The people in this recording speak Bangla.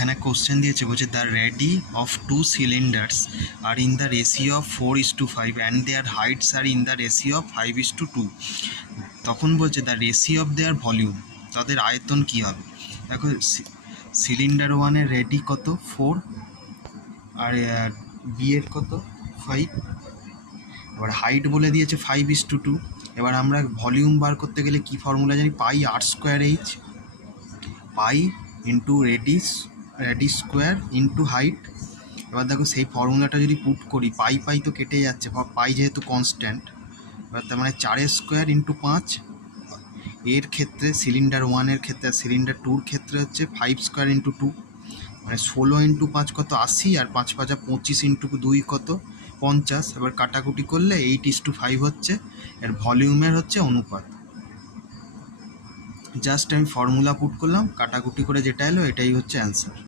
এখানে কোশ্চেন দিয়েছে, বলছে the radii of two cylinders are in the ratio of 4:5 and their heights are in the ratio of 5:2। তখন বলছে the ratio of their volume, তাদের আয়তন কী হবে। দেখো সিলিন্ডার ওয়ানের রেডি কত 4 আর বি এর কত 5, এবার হাইট বলে দিয়েছে 5:2। এবার আমরা ভলিউম বার করতে গেলে কি ফর্মুলা জানি, pi r square h, pi into radius square into height. এবার দেখো সেই ফর্মুলাটা যদি পুট করি, পাই পাই তো কেটে যাচ্ছে, পাই যেহেতু কনস্ট্যান্ট, এবার তার মানে 4 স্কোয়ার ইন্টু 5 এর ক্ষেত্রে, সিলিন্ডার ওয়ানের ক্ষেত্রে, আর সিলিন্ডার টুর ক্ষেত্রে হচ্ছে 5 স্কোয়ার ইন্টু 2, মানে 16 ইন্টু 5 কত 80, আর 5 5 25 ইন্টু 2 কত 50। এবার কাটাকুটি করলে 8:5 হচ্ছে এর ভলিউমের হচ্ছে অনুপাত। জাস্ট আমি ফর্মুলা পুট করলাম, কাটাকুটি করে যেটা এলো এটাই হচ্ছে অ্যান্সার।